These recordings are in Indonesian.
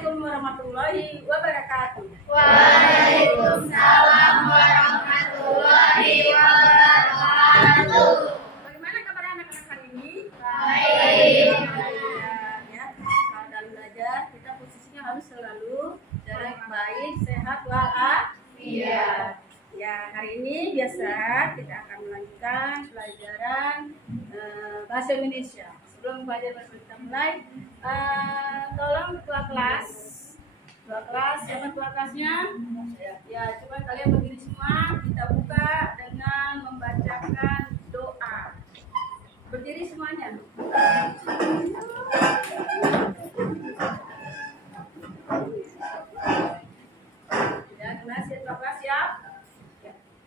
Assalamualaikum warahmatullahi wabarakatuh. Waalaikumsalam warahmatullahi wabarakatuh. Bagaimana kabar anak-anak hari ini? Baik. Ya, kalau dalam belajar kita posisinya harus selalu dalam baik, sehat, walafiat. Ya, hari ini biasa kita akan melanjutkan pelajaran bahasa Indonesia. Sebelum pelajaran kita mulai, tolong ketua kelas, siapa ketua kelasnya? Ya, coba kalian berdiri semua. Kita buka dengan membacakan doa. Berdiri semuanya. Ya, kelas ketua kelas siap?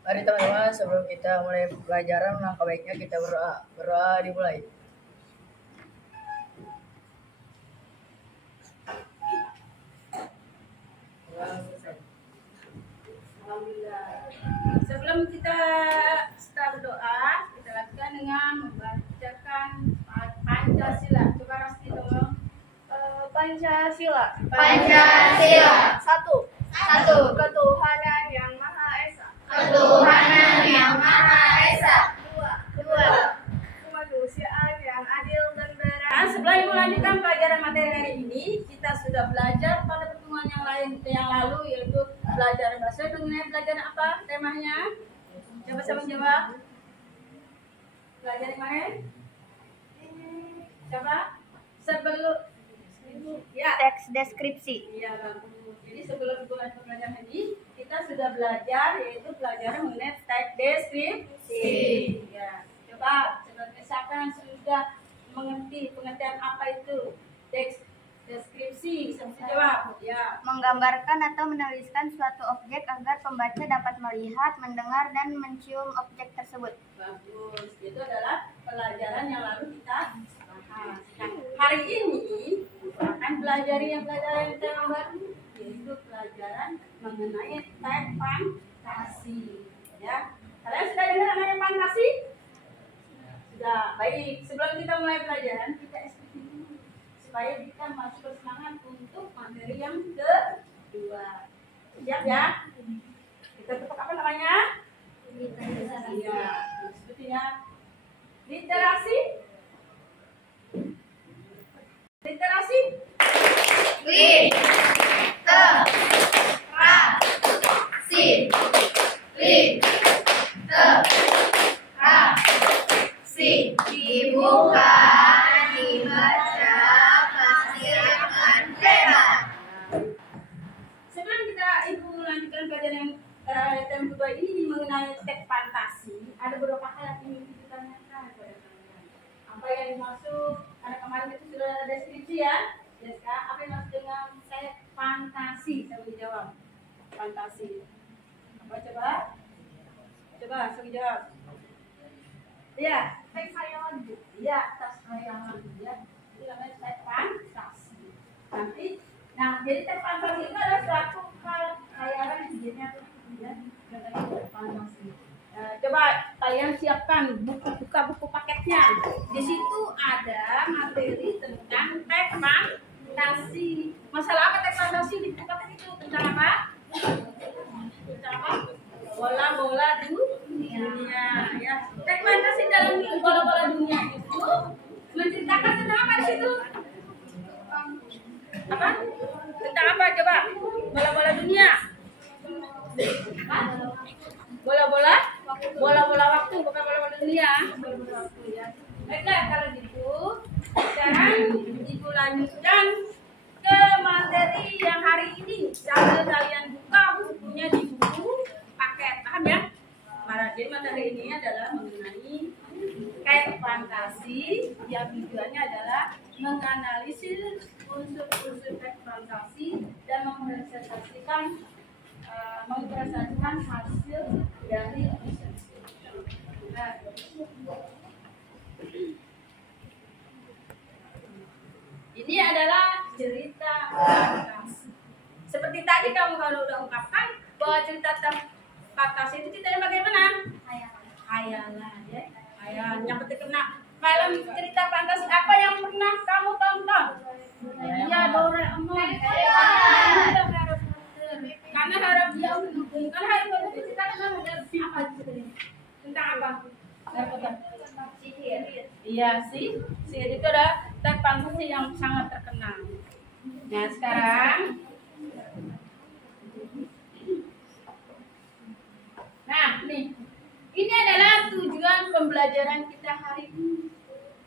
Mari teman-teman, sebelum kita mulai pelajaran, langkah baiknya kita berdoa. Berdoa dimulai. Alhamdulillah. Sebelum kita start berdoa, kita lakukan dengan membacakan Pancasila. Coba Rasti tolong. Pancasila. Pancasila. Satu. Satu. Ketuhanan yang Maha Esa. Ketuhanan yang Maha Esa. Dua. Kemanusiaan yang adil dan beradab. Nah, sebelum melanjutkan pelajaran materi hari ini, kita sudah belajar pada pertemuan yang lalu, yaitu pelajaran bahasa mengenai pelajaran apa temanya? Coba sama jawab. Pelajaran mana? Coba sebelum ya. Teks deskripsi. Iya, bagus. Jadi sebelum mulai pelajaran ini, kita sudah belajar yaitu pelajaran mengenai teks deskripsi. Ya. Coba siapa yang sudah mengerti pengertian apa itu teks deskripsi bisa jawab. Ya. Menggambarkan atau menuliskan suatu objek agar pembaca dapat melihat, mendengar, dan mencium objek tersebut. Bagus. Itu adalah pelajaran yang lalu kita bahas. Nah, hari ini akan belajar yang baru yaitu pelajaran mengenai teks fantasi. Ya. Kalian sudah dengar mengenai fantasi? Sudah. Baik. Sebelum kita mulai pelajaran, kita eksekusi dulu supaya kita masuk bersemangat untuk materi yang kedua. Siap ya? Kita tepuk apa namanya? Iya, sepertinya literasi. Literasi. Literasi. Dibuka, dibaca, hasilkan hebat. Sebelum kita ibu melanjutkan pelajaran yang kedua ini mengenai teks fantasi, ada beberapa hal yang ingin kita tanyakan kepada kalian. Apa yang dimaksud? Karena kemarin itu sudah ada deskripsi ya. Jessica, apa yang dimaksud dengan teks fantasi? Saya boleh jawab. Fantasi. Apa coba? Coba, saya jawab. Iya, teks khayalan. Iya, teks khayalan. Ya, itu namanya teks fantasi. Nanti, nah, jadi teks fantasi itu adalah suatu hal khayalan yang sebenarnya fantasi. Coba kalian siapkan buku paketnya. Di situ ada materi tentang teks fantasi. Masalah apa teks fantasi di buku paket itu? Tentang apa? Tentang apa? Bola-bola dunia. Ya. Teks fantasi dalam bola-bola dunia itu menceritakan tentang apa di situ? Apa? Tentang apa coba? Bola-bola dunia. Hah? Bola-bola waktu, bukan bola-bola dunia. Baiklah, kalau gitu sekarang ibu lanjutkan ke materi yang hari ini. Sambil kalian buka bukunya di buku paket, paham ya? Jadi materi ini adalah mengenai teks fantasi yang tujuannya adalah menganalisis unsur-unsur teks fantasi dan mempresentasikan hasil dari riset. Nah, ini adalah cerita fantasi. Seperti tadi kamu kalau udah ungkapkan bahwa cerita fantasi itu ceritanya bagaimana? Hayalan, ya. Hayalan. Yang penting kena film cerita fantasi apa yang pernah kamu tonton? Ya, Doraemon. Karena harap dia mendukung. Karena harap kita kan ada apa gitu. Tentang apa? Sihir. Iya sih. Sihir itu adalah teks fantasi yang sangat terkenal. Nah sekarang, nah nih, ini adalah tujuan pembelajaran kita hari ini,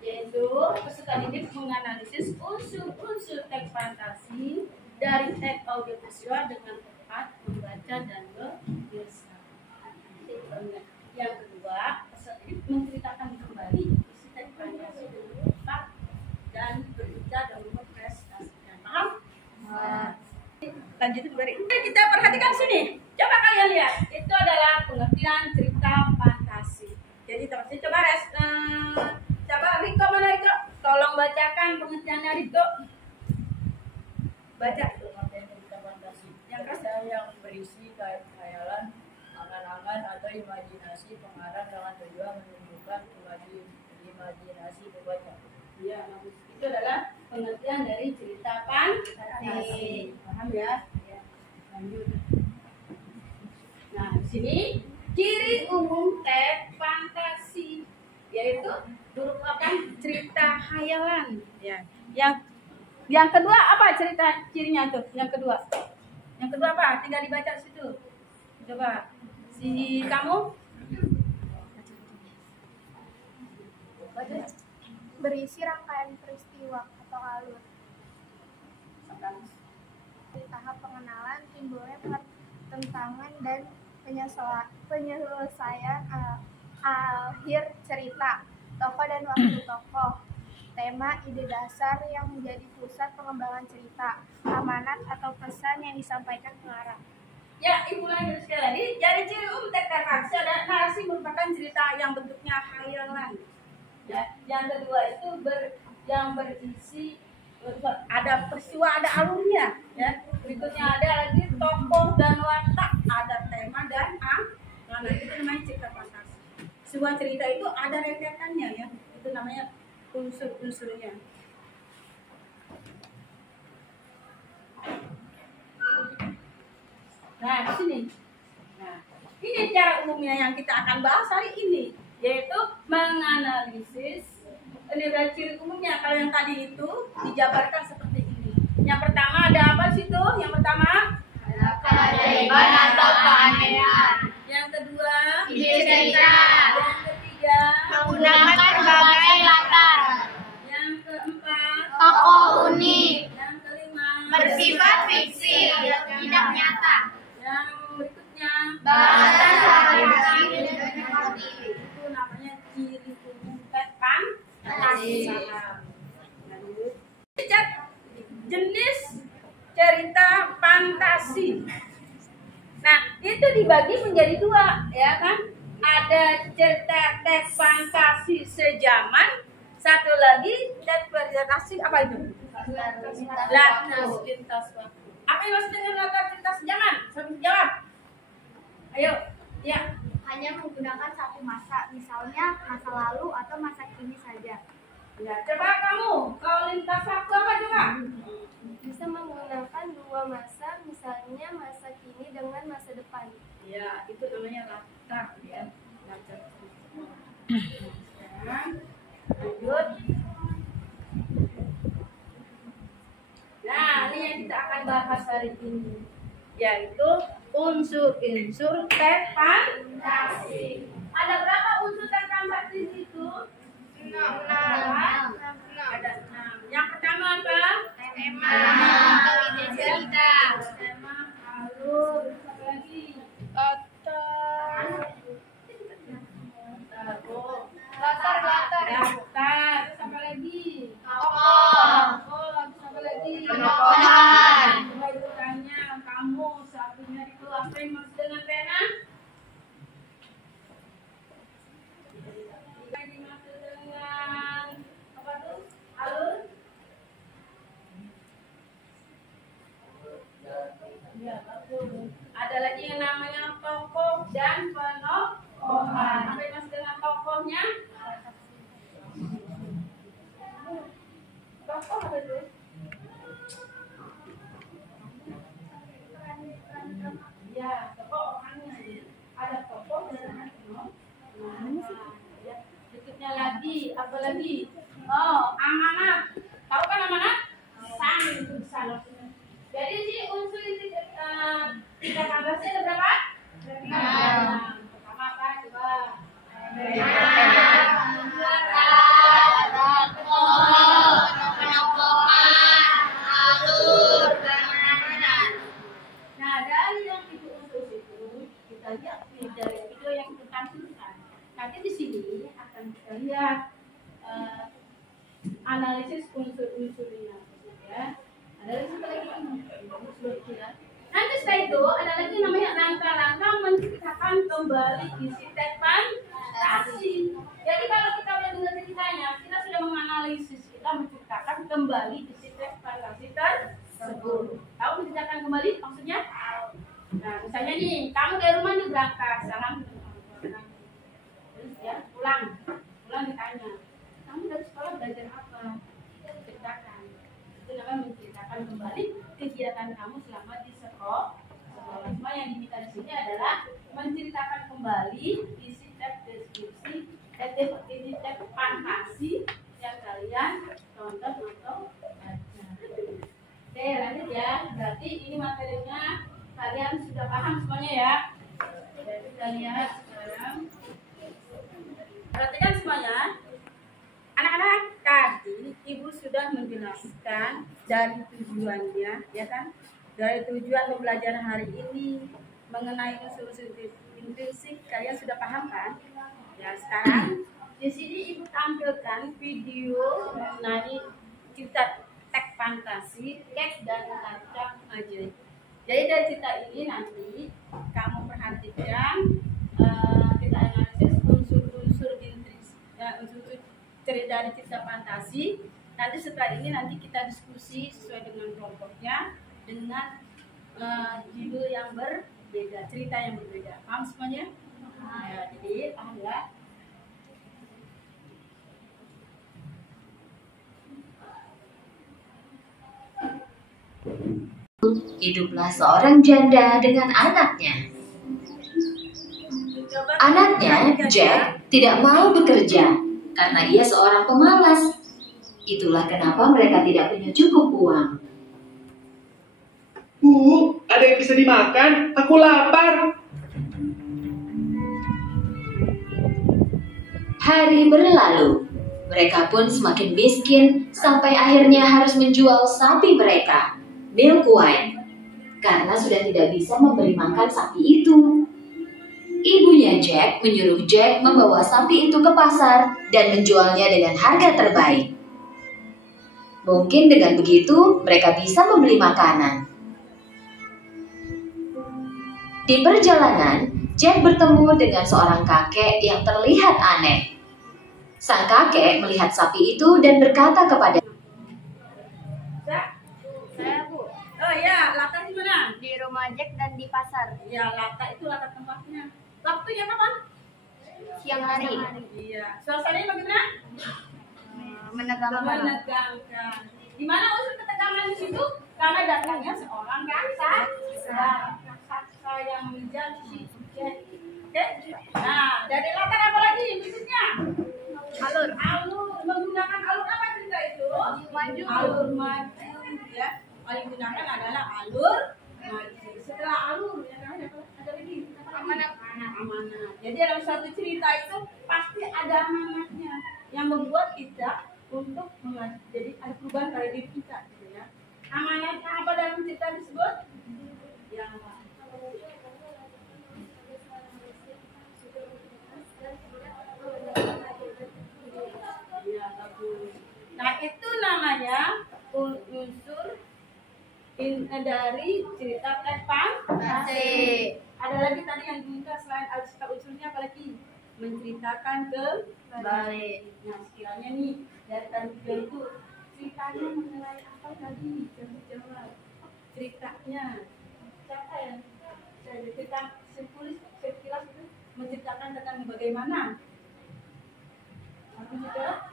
yaitu peserta didik menganalisis unsur-unsur teks fantasi dari teks audiovisual dengan tepat membaca dan menulis. Yang kedua, peserta didik menceritakan kembali isi teks fantasi dengan tepat dan berbicara dan mempresentasikan. Paham? Lanjut dari kita perhatikan sini. Coba kalian lihat, itu adalah pengertian cerita fantasi. Jadi teman-teman coba Riko mana Riko? Tolong bacakan pengertiannya Riko. Baca. Pengertian cerita fantasi. Yang keras. Cerita yang berisi khayalan, angan-angan atau imajinasi pengarang dengan tujuan menunjukkan imajinasi pembaca. Iya, bagus. Itu adalah pengertian dari cerita fantasi. Paham ya? Ya. Lanjut. Nah, di sini ciri umum teks fantasi yaitu merupakan cerita khayalan. Ya. Yang kedua apa cirinya tuh? Yang kedua apa? Tinggal dibaca situ. Coba. Si kamu baca. Berisi rangkaian peristiwa atau alur. Di tahap pengenalan, timbulnya pertentangan dan penyelesaian akhir cerita, tokoh dan waktu tokoh, tema, ide dasar yang menjadi pusat pengembangan cerita, amanat atau pesan yang disampaikan pengarang. Ya, Ibu lanjut sekali lagi. Jadi ciri umum teks fantasi adalah narasi merupakan cerita yang bentuknya khayalan. Ya, yang kedua itu yang berisi ada peristiwa, ada alurnya. Ya, berikutnya ada lagi tokoh dan watak, ada tema dan amanat. Itu namanya cerita fantasi. Sebuah cerita itu ada rentetannya ya. Itu namanya unsur-unsurnya. Nah, di sini. Nah, ini cara umumnya yang kita akan bahas hari ini, yaitu menganalisis. Ini adalah ciri umumnya. Kalau yang tadi itu dijabarkan seperti ini. Yang pertama ada apa sih tuh? Yang pertama Keajaiban atau keanehan. Yang kedua Ide cerita. Yang ketiga Menggunakan berbagai latar. Yang keempat Tokoh unik. Yang kelima Bersifat fiksi, tidak nyata. Yang berikutnya Bahasa sehari-hari dan mengerti. itu namanya ciri umum teks fantasi. Lanjut. Jenis cerita fantasi. Nah, itu dibagi menjadi dua, ya kan? Ada cerita teks fantasi sejaman, satu lagi teks fantasi apa itu? Lintas waktu. Apa yang maksud dengan lintas zaman? Siapa jawab? Ayo, ya. Hanya menggunakan satu masa, misalnya masa lalu atau masa kini saja. Ya, coba kamu, kalau lintas waktu apa coba? Bisa menggunakan dua masa, misalnya masa kini dengan masa depan. Ya, itu namanya latar ya. Latar. Sekarang lanjut. Nah, ini yang kita akan bahas hari ini, yaitu unsur-unsur teks fantasi. Ada berapa unsur teks fantasi itu? 6. Ada 6. Yang pertama apa? Tema atau ide cerita. Tema, alur, apa lagi? Latar, terus apa lagi? Tokoh. Terus apa lagi? Penokohan. Coba ibu tanya kamu satunya itu apa yang maksud dengan pena? Apa yang dimaksud dengan apa tuh? Alur? Ya, betul. Ada lagi yang namanya tokoh dan penokohan. Apa yang maksud dengan tokohnya? Tokoh apa itu? Apa lagi? Oh, amanat. Tahu kan amanat? San. Jadi si unsur inti tiga kandasnya ada berapa? Pertama apa? Coba. Nah, dari yang itu unsur itu kita lihat dari video yang ditampilkan. Nanti di sini akan kita lihat analisis unsur-unsurnya, ya. Analisis lagi unsur-unsurnya. Nanti setelah itu ada lagi namanya langkah-langkah menciptakan kembali isi teks fantasi. Jadi kalau kita mendengar ceritanya, kita sudah menganalisis, kita menciptakan kembali isi teks fantasi tersebut. Tahu menciptakan kembali maksudnya? Nah, misalnya nih, kamu dari rumah nih berangkat, salam, terus ya pulang ditanya, kamu dari sekolah belajar apa? Ceritakan. Itu namanya menceritakan kembali kegiatan kamu selama di sekolah. Semua yang diminta di sini adalah menceritakan kembali isi teks deskripsi, isi teks fantasi yang kalian tonton atau baca. Oke, lanjut ya. Berarti ini materinya kalian sudah paham semuanya ya. Jadi kita lihat sekarang. Perhatikan semuanya. Anak-anak, tadi Ibu sudah menjelaskan dari tujuannya, ya kan? Dari tujuan pembelajaran hari ini mengenai unsur-unsur intrinsik, kalian sudah paham kan? Ya, sekarang di sini Ibu tampilkan video mengenai cerita teks fantasi, teks dan kacang ajaib. Jadi dari cerita ini nanti kamu perhatikan kita analisis unsur-unsur intrinsik, ya, unsur-unsur dari cerita fantasi. Nanti setelah ini nanti kita diskusi sesuai dengan kelompoknya dengan judul yang berbeda, cerita yang berbeda. Paham semuanya? Ya, jadi paham ya? Hiduplah seorang janda dengan anaknya. Anaknya, Jack, tidak mau bekerja karena ia seorang pemalas. Itulah kenapa mereka tidak punya cukup uang. Bu, ada yang bisa dimakan? Aku lapar. Hari berlalu. Mereka pun semakin miskin sampai akhirnya harus menjual sapi mereka, Milkweed, karena sudah tidak bisa memberi makan sapi itu. Ibunya Jack menyuruh Jack membawa sapi itu ke pasar dan menjualnya dengan harga terbaik. Mungkin dengan begitu mereka bisa membeli makanan. Di perjalanan, Jack bertemu dengan seorang kakek yang terlihat aneh. Sang kakek melihat sapi itu dan berkata kepada Saya Bu, Oh ya, latar di mana? di rumah Jack dan di pasar. Ya, latar itu latar tempatnya. Waktunya kapan? Siang hari. Iya. Suasananya bagaimana? Menegangkan. Menegangkan. Di mana unsur ketegangan di situ? Karena datangnya seorang raksasa. Raksasa yang mengejar si Jack. Oke? Nah, dari latar apa lagi berikutnya? Alur. Alur. Menggunakan alur apa cerita itu? Maju. Alur maju. Ya. Paling digunakan adalah alur maju. Setelah alur, ya kan? Ada lagi. Amanat. Amanat. Jadi dalam satu cerita itu pasti ada amanatnya yang membuat kita untuk jadi ada perubahan pada diri kita, gitu ya. Amanatnya apa dalam cerita tersebut? Yang ya, bagus. Nah, itu namanya unsur dari cerita teks fantasi. Ada lagi tadi yang diminta selain unsurnya apa lagi? Menceritakan kembali. Nah, sekiranya nih dari tadi juga itu ceritanya mengenai apa tadi? Jawab. Ceritanya siapa yang saya cerita sekilas itu menceritakan tentang bagaimana? Aku juga.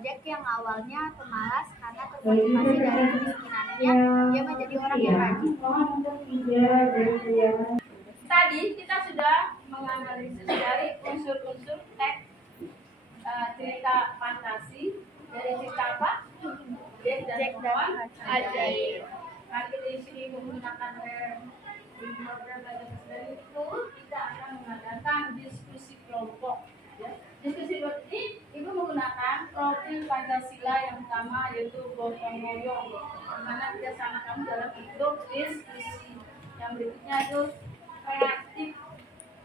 Jack yang awalnya pemalas karena termotivasi dari kemiskinannya, dia menjadi orang yang rajin. tadi kita sudah menganalisis dari unsur-unsur teks cerita fantasi dari cerita apa? Jack dan kawan ajaib. Nanti di sini menggunakan program belajar itu kita akan mengadakan diskusi kelompok. Ya. Diskusi kelompok ini ibu menggunakan profil Pancasila yang utama yaitu gotong royong. Dimana kerjasama kamu dalam bentuk diskusi. Yang berikutnya itu kreatif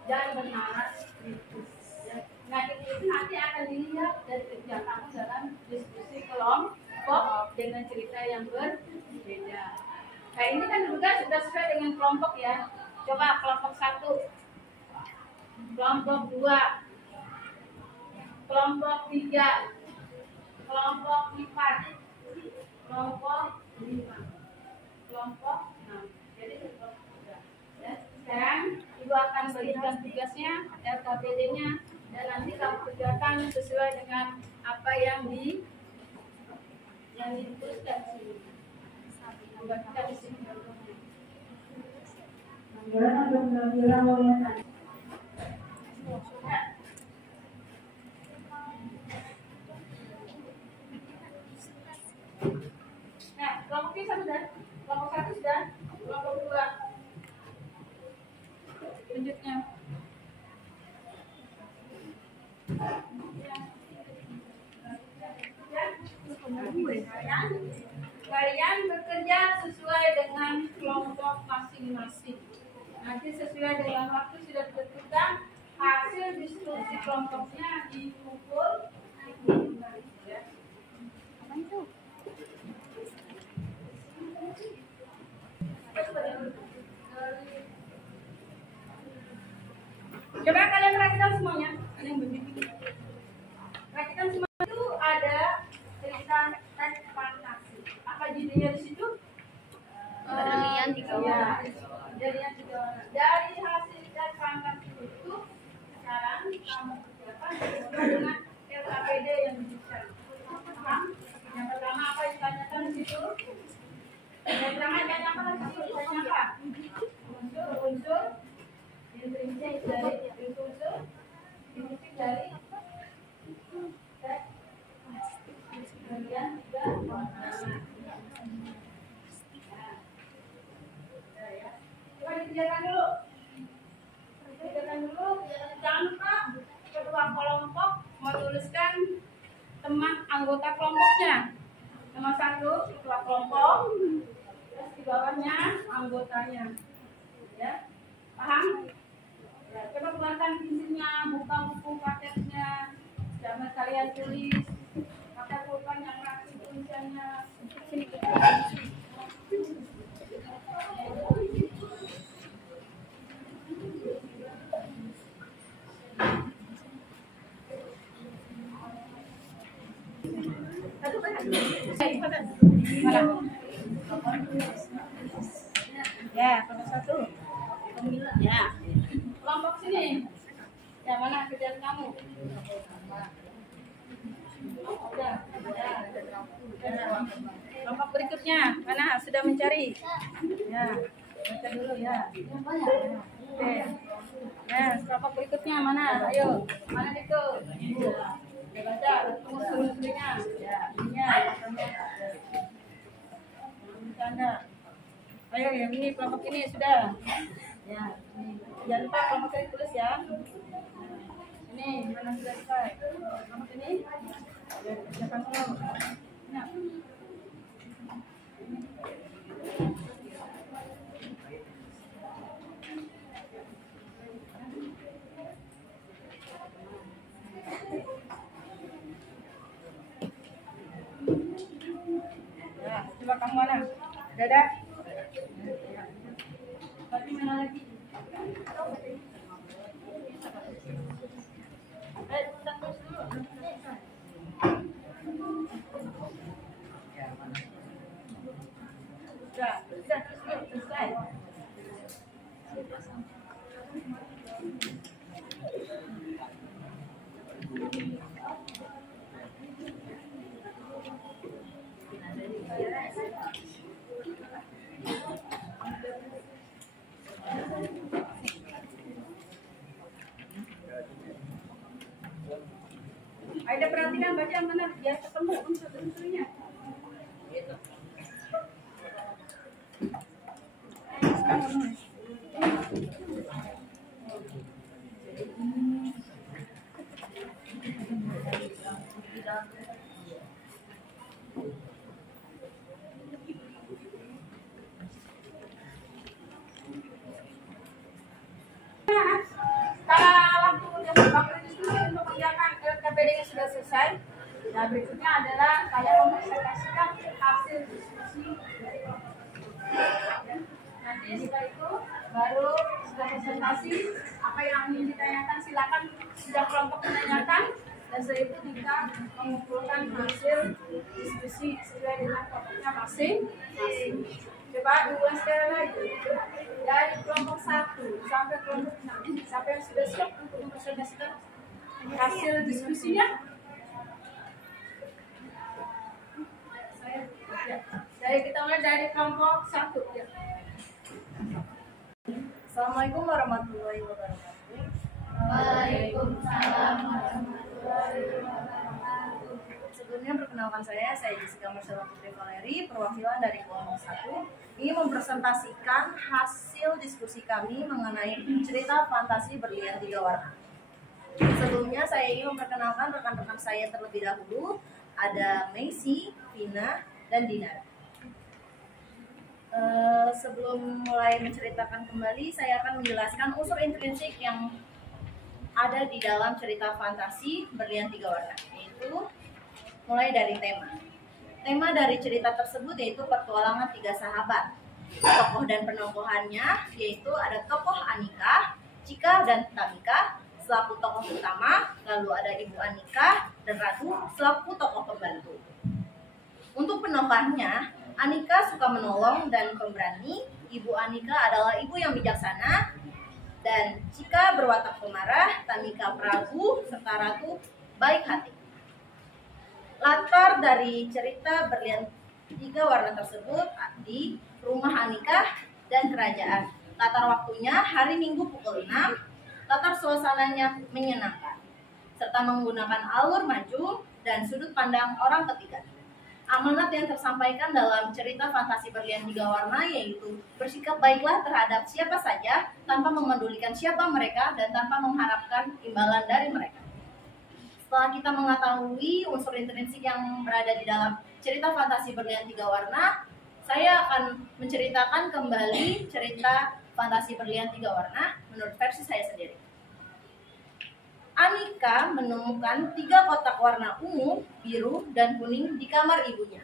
dan bernaras kritis. Ya. Nah itu nanti akan dilihat dari kerja kamu dalam diskusi kelompok dengan cerita yang berbeda. Nah ini kan juga sudah sesuai dengan kelompok ya. Coba kelompok 1, kelompok 2, kelompok 3, kelompok 4, kelompok 5, kelompok 6. Jadi kelompok 3. Ya. Sekarang ibu akan berikan tugasnya, RKPD-nya, dan nanti kamu kerjakan sesuai dengan apa yang dituliskan di sini. Kita di sini. Nah, kelompok 1 sudah, kelompok 1 sudah, kelompok 2. Selanjutnya. Kalian bekerja sesuai dengan kelompok masing-masing. Nanti sesuai dengan waktu sudah ditentukan, hasil diskusi kelompoknya dikumpul. Ya. Apa itu? Coba kalian perhatikan semuanya. Ada yang begitu. Perhatikan semua itu ada cerita teks fantasi. Apa judulnya di situ? Berlian 3 warna. Berlian 3 warna. Dari hasil teks fantasi itu sekarang kamu kerjakan dengan LKPD yang diberikan. Paham? Yang pertama apa yang ditanyakan di situ? Yang pertama ditanya apa di situ? Ditanya apa? Unsur intrinsik dari unsur intrinsik dari teks berlian 3 warna. Coba dikerjakan dulu. Jangan lupa kedua kelompok menuliskan teman anggota kelompoknya. Nomor 1 ketua kelompok, terus di bawahnya anggotanya. Ya, paham? Ya, coba keluarkan pinsilnya, buka buku paketnya, jangan kalian tulis. Pakai pulpen yang rapi tulisannya. Sini. Ya, kelompok 1. Ya. Kelompok sini. Ya, mana kerjaan kamu? Ya. Kelompok berikutnya, mana sudah mencari? Ya, baca dulu ya. Oke. Nah, kelompok berikutnya mana? Ayo, mana itu? Ya, baca, tunggu seluruhnya. Ya, ini ya. Bercanda. Ayo, yang ini kelompok ini sudah. Ya, ini. Jangan lupa kelompok ini tulis ya. Ini mana sudah selesai? Kelompok ini. Ya, kerjakan dulu. Nah. Ya, coba kamu mana? Dadah. Tapi mana lagi? Tunggu dulu. Sudah selesai. Ada perhatikan baca yang benar biar ketemu unsur-unsurnya. Kalau waktu diskusi untuk mengerjakan LKPD-nya sudah selesai, nah berikutnya adalah saya mempresentasikan hasil diskusi dari kelompok. Nanti setelah itu baru sudah presentasi apa yang ingin ditanyakan silakan sudah kelompok menanyakan dan setelah itu kita mengumpulkan hasil diskusi sesuai dengan kelompoknya masing-masing. Coba diulang sekali lagi dari kelompok 1 sampai kelompok 6. Siapa yang sudah siap untuk mempresentasikan hasil diskusinya? Ya. Dari kita mulai dari kelompok 1 ya. Assalamualaikum warahmatullahi wabarakatuh. Waalaikumsalam warahmatullahi wabarakatuh. Sebelumnya perkenalkan saya Jessica Marcella Putri Valeri, perwakilan dari kelompok 1. Ini mempresentasikan hasil diskusi kami mengenai cerita fantasi berlian 3 warna. Sebelumnya saya ingin memperkenalkan rekan-rekan saya terlebih dahulu. Ada Macy, Vina, dan Dinar. Sebelum mulai menceritakan kembali, saya akan menjelaskan unsur intrinsik yang ada di dalam cerita fantasi berlian 3 warna, yaitu mulai dari tema. Tema dari cerita tersebut yaitu petualangan 3 sahabat. Tokoh dan penokohannya yaitu ada tokoh Anika, Cika, dan Tamika selaku tokoh utama, lalu ada Ibu Anika dan Ratu selaku tokoh pembantu. Untuk penokohannya, Anika suka menolong dan pemberani, Ibu Anika adalah ibu yang bijaksana, dan Cika berwatak pemarah, Tamika peragu, serta Ratu baik hati. Latar dari cerita berlian 3 warna tersebut di rumah Anika dan kerajaan. Latar waktunya hari Minggu pukul 6. Latar suasananya menyenangkan, serta menggunakan alur maju dan sudut pandang orang ketiga. Amanat yang tersampaikan dalam cerita fantasi berlian 3 warna yaitu bersikap baiklah terhadap siapa saja tanpa memedulikan siapa mereka dan tanpa mengharapkan imbalan dari mereka. Setelah kita mengetahui unsur intrinsik yang berada di dalam cerita fantasi berlian 3 warna, saya akan menceritakan kembali cerita fantasi berlian 3 warna menurut versi saya sendiri. Anika menemukan 3 kotak warna ungu, biru, dan kuning di kamar ibunya.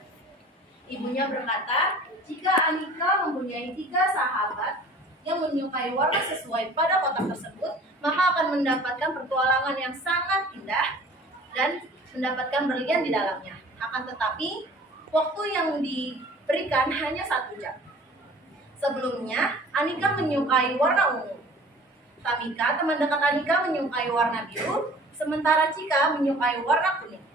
Ibunya berkata, jika Anika mempunyai 3 sahabat yang menyukai warna sesuai pada kotak tersebut, maka akan mendapatkan petualangan yang sangat indah dan mendapatkan berlian di dalamnya. Akan tetapi, waktu yang diberikan hanya 1 jam. Sebelumnya, Anika menyukai warna ungu. Tamika, teman dekat Anika, menyukai warna biru, sementara Cika menyukai warna kuning.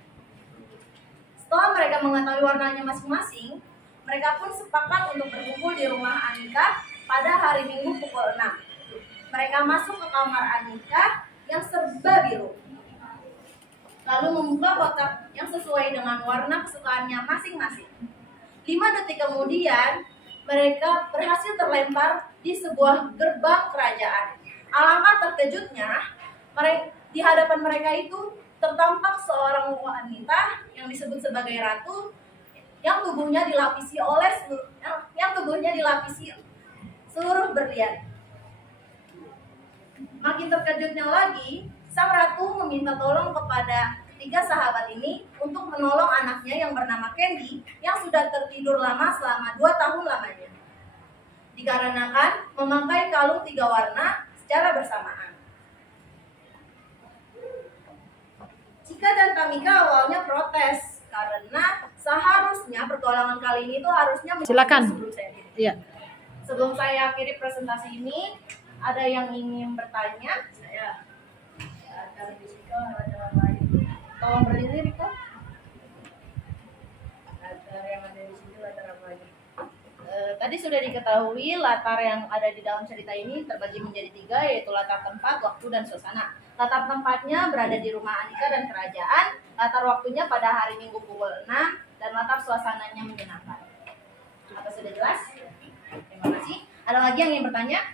Setelah mereka mengetahui warnanya masing-masing, mereka pun sepakat untuk berkumpul di rumah Anika pada hari Minggu pukul 6. Mereka masuk ke kamar Anika yang serba biru, lalu membuka kotak yang sesuai dengan warna kesukaannya masing-masing. 5 detik kemudian, mereka berhasil terlempar di sebuah gerbang kerajaan. Alangkah terkejutnya, di hadapan mereka itu tertampak seorang wanita yang disebut sebagai ratu, yang tubuhnya dilapisi seluruh berlian. Makin terkejutnya lagi, sang ratu meminta tolong kepada 3 sahabat ini untuk menolong anaknya yang bernama Candy yang sudah tertidur lama selama 2 tahun lamanya, dikarenakan memakai kalung 3 warna secara bersamaan. Cika dan Tamika awalnya protes karena seharusnya pertolongan kali ini tuh harusnya Silakan. sebelum saya akhiri. Iya. Sebelum saya akhiri presentasi ini, ada yang ingin bertanya? Saya ada Jessica, ada lain. Tolong berdiri, Riko. Latar yang ada di sini latar apa aja? Tadi sudah diketahui latar yang ada di dalam cerita ini terbagi menjadi 3, yaitu latar tempat, waktu, dan suasana. Latar tempatnya berada di rumah Anika dan kerajaan. Latar waktunya pada hari Minggu pukul 6 dan latar suasananya menyenangkan. Apa sudah jelas? Terima kasih. Ada lagi yang ingin bertanya?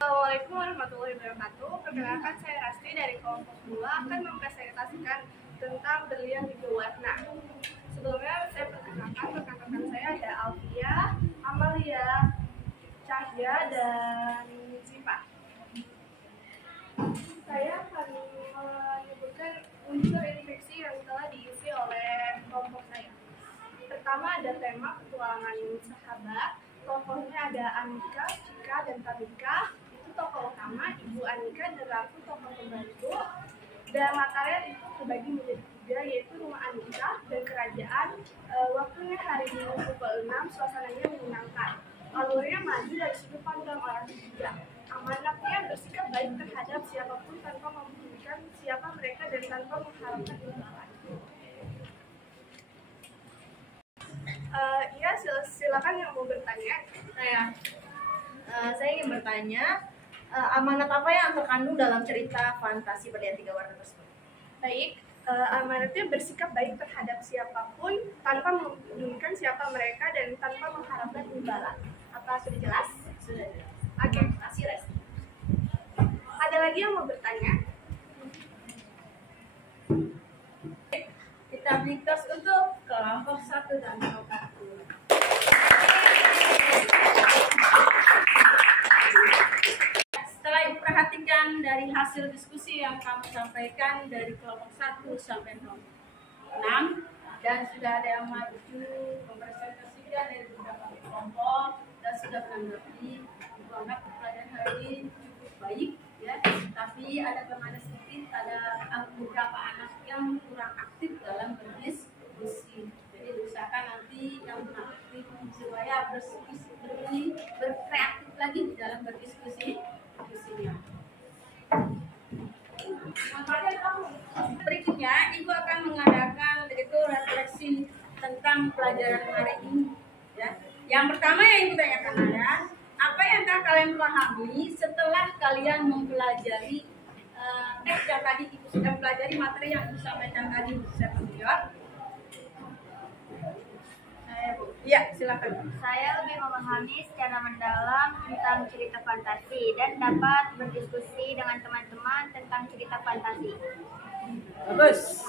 Assalamualaikum warahmatullahi wabarakatuh. Perkenalkan, saya Rasti dari kelompok 2 akan mempresentasikan tentang berlian 3 warna. Sebelumnya saya perkenalkan rekan-rekan saya ada Alfia, Amalia, Cahya, dan Siva. Saya akan menyebutkan unsur instruksi yang telah diisi oleh kelompok saya. Pertama ada tema petualangan sahabat. Tokohnya ada Anika, Cika, dan Tabika. Itu tokoh utama, Ibu Anika dan Ratu tokoh pembantu. Dan material itu terbagi menjadi 3, yaitu rumah Anika dan kerajaan. Waktunya hari Minggu pukul 6, suasananya menyenangkan. Alurnya maju dari sudut pandang orang ketiga. Amanatnya bersikap baik terhadap siapapun tanpa mempedulikan siapa mereka dan tanpa mengharapkan imbalan. Ya, silakan yang mau bertanya. Saya ingin bertanya, amanat apa yang terkandung dalam cerita fantasi berlian 3 warna tersebut? Baik, amanatnya bersikap baik terhadap siapapun tanpa mempedulikan siapa mereka dan tanpa mengharapkan imbalan. Apa sudah jelas? Sudah jelas. Oke. Terima kasih, Resti. Ada lagi yang mau bertanya? Kita beri tos untuk kelompok 1 dan kelompok 2. Setelah diperhatikan dari hasil diskusi yang kami sampaikan dari kelompok 1 sampai kelompok 6, dan sudah ada yang maju mempresentasikan dari beberapa kelompok dan sudah menanggapi, menganggap pelajaran hari ini cukup baik, ya. Tapi ada kelemahan sedikit, ada beberapa anak yang kurang aktif dalam berdiskusi. Jadi usahakan nanti yang kurang aktif supaya berkreatif lagi di dalam diskusinya. Berikutnya, Ibu akan mengadakan yaitu refleksi tentang pelajaran hari ini. Ya. Yang pertama yang Ibu tanyakan adalah apa yang telah kalian pahami setelah kalian mempelajari teks yang tadi Ibu sudah pelajari, materi yang Ibu sampaikan tadi. Saya menjawab. Iya, silakan. Saya lebih memahami secara mendalam tentang cerita fantasi dan dapat berdiskusi dengan teman-teman tentang cerita fantasi. Bagus.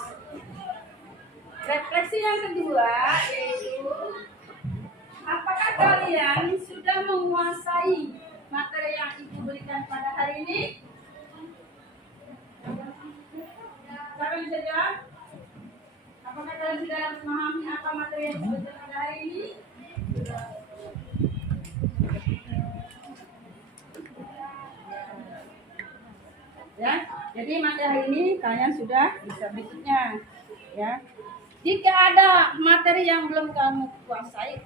Refleksi yang kedua yaitu apakah kalian sudah menguasai materi yang Ibu berikan pada hari ini? Siapa yang bisa jawab? Apakah kalian sudah memahami apa materi yang Ibu berikan pada hari ini? Ya, jadi materi hari ini kalian sudah bisa berikutnya. Ya, jika ada materi yang belum kamu kuasai,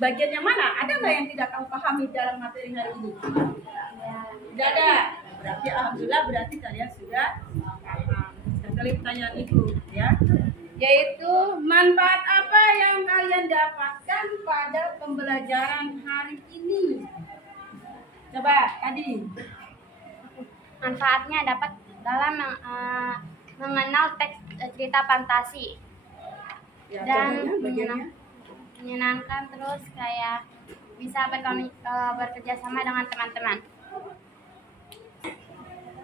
bagian yang mana? Ada nggak yang tidak kamu pahami dalam materi hari ini? Tidak ada. Berarti alhamdulillah berarti kalian sudah paham. Sekali pertanyaan Ibu, ya, yaitu manfaat apa yang kalian dapatkan pada pembelajaran hari ini? Coba tadi. Manfaatnya dapat dalam mengenal teks cerita fantasi Ya, dan bagiannya. menyenangkan, terus kayak bisa bekerja sama dengan teman-teman.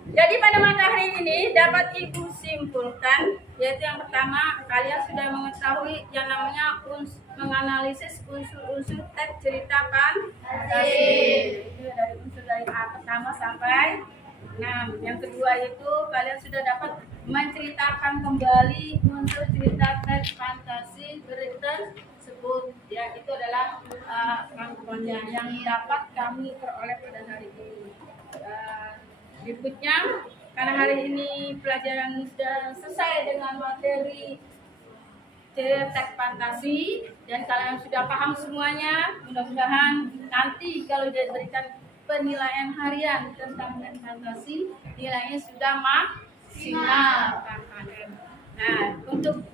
Jadi pada materi ini dapat Ibu simpulkan, yaitu yang pertama, kalian sudah mengetahui yang namanya menganalisis unsur-unsur teks cerita fantasi. Itu dari unsur dari A pertama sampai 6. Yang kedua itu kalian sudah dapat menceritakan kembali unsur cerita teks fantasi tersebut. Ya, itu adalah rangkumannya yang dapat kami peroleh pada hari ini. Berikutnya, karena hari ini pelajaran sudah selesai dengan materi teks fantasi dan kalian sudah paham semuanya, mudah-mudahan nanti kalau diberikan penilaian harian tentang teks fantasi, nilainya sudah maksimal. Nah, untuk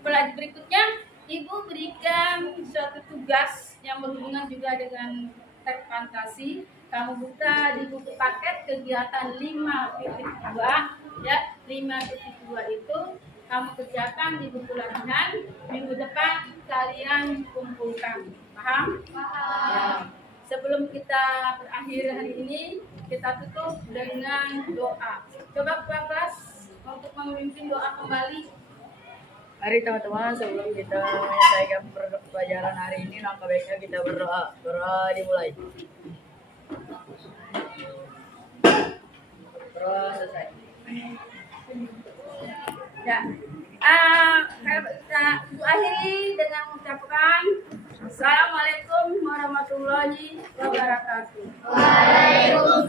pelajaran berikutnya, Ibu berikan suatu tugas yang berhubungan juga dengan teks fantasi. Kamu buka di buku paket kegiatan 5.2 ya. 5.2 itu kamu kerjakan di buku latihan, minggu depan kalian kumpulkan. Paham? Ya. Sebelum kita berakhir hari ini, kita tutup dengan doa. Coba kepala kelas untuk memimpin doa kembali. Mari teman-teman, sebelum kita menyelesaikan pelajaran hari ini, langkah baiknya kita berdoa. Berdoa dimulai. Berdoa selesai. Ya, kita akhiri dengan mengucapkan Assalamualaikum warahmatullahi wabarakatuh. Waalaikumsalam.